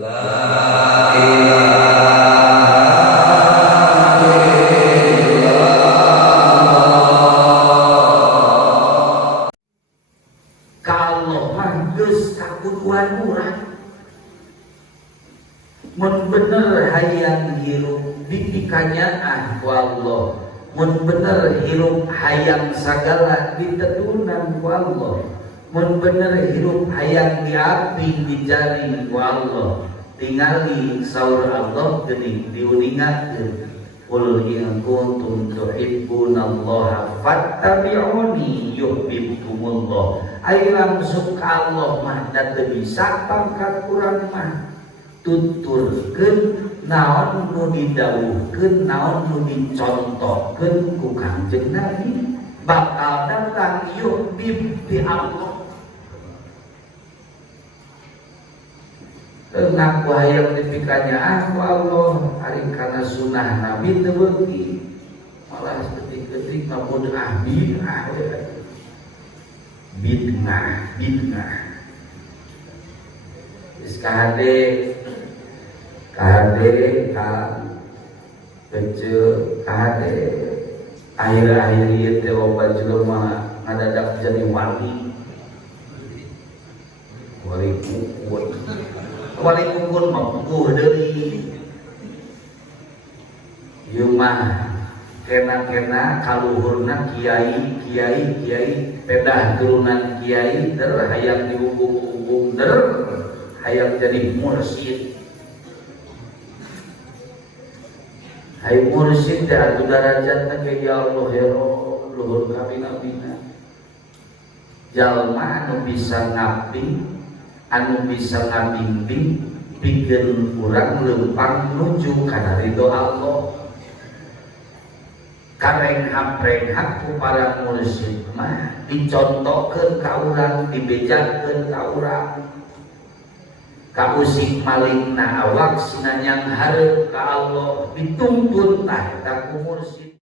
La ilaha illallah. Kalau mah geus kakuduan urang mun bener hayang hirup dipikanyaan ku Allah, mun bener hirup hayang sagala ditetunan ku Allah, mun bener hirup hayang diapi dijaring ku Allah, tingali saur Allah geuning diuningakeun qul in kuntum tuhibbunallaha fattabi'uni yuhibbukumullah. Ai langsung ka Allah mah da teu bisa pangkat urang mah tuturkeun naon nu didawuhkeun, naon nu dicontohkeun ku Kangjeng Nabi, bakal datang yuhib di Allah. Ngaku hayang dipikanyaan ku Allah ari kana sunah Nabi teu beuki, malah ketik-ketik namun bid'ah geus kahade ka kecil kahade akhir-akhir ieu teh loba jelema ngadadak jadi wali kukur mah puguh deui ieu mah kena kaluhurna kiai pedah turunan kiai der hayang dihubung-hubung der hayang jadi mursyid. Hai mursyid teh atuh darajatna ke ya Allah ya Rabb luhur kabina-bina. Jalma anu bisa ngabdi, anu bisa ngabimbing pikeun urang leumpang nuju kana ridho Allah. Karenghap-renghap ku para mursyid mah dicontohkeun ka urang, dibejakeun ka urang. Kausik malingna awak sinanyang hareup ka Allah dituntun tah eta ku mursyid.